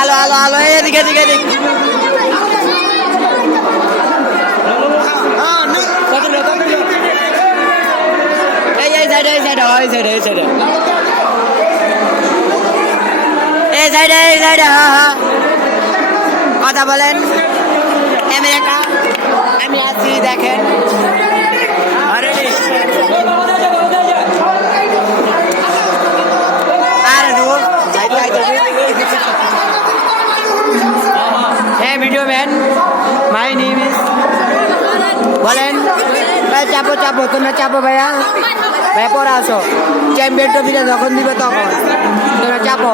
আলো আলো আলো এদিকে এদিকে এদিকে এই সাইডে এই সাইডে এই সাইডে এই সাইডে এই সাইডে এই সাইডে কথা বলেন আমেরিকা আমি আছি দেখেন Hey video man, my name is বলেন ভাই চাপো চাপো তোমরা চাপো ভাইয়া ভাই পরে আসো চ্যাম্পিয়ন ট্রফিটা যখন দিবে তখন তোমরা চাপো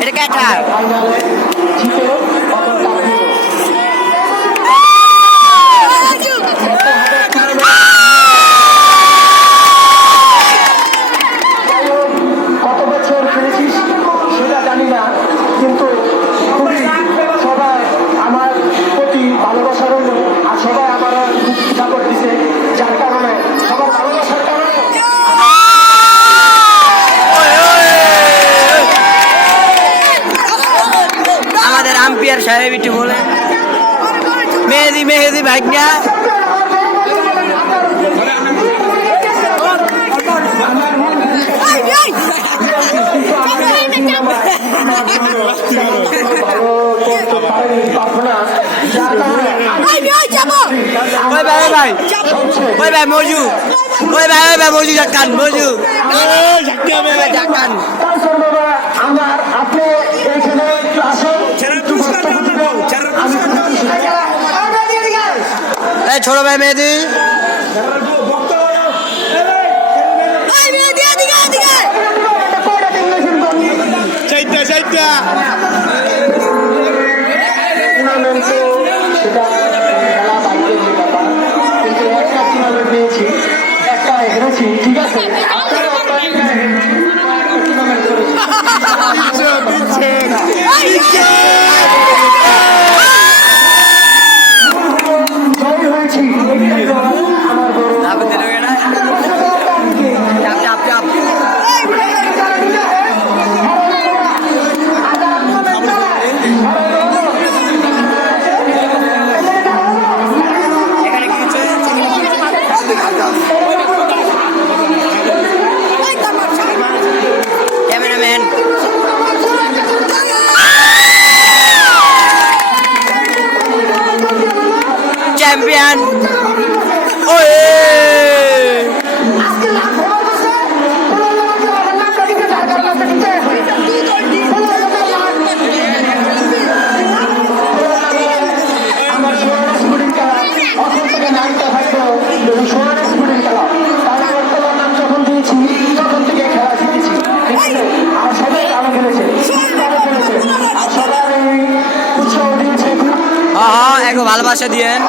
এটা কেটা আম্পিয়ার সাহেব একটু বলে মেহেদি মেহেদি ভাগ্যা ভাই ভাই মজু ওই ভাই মজু জাকান মজু জাকান ছোট ভাই মেহেদি চাইটা চাইটা ঠিক আছে চ্যাম্পিয়ন ভালোবাসা দিয়েন।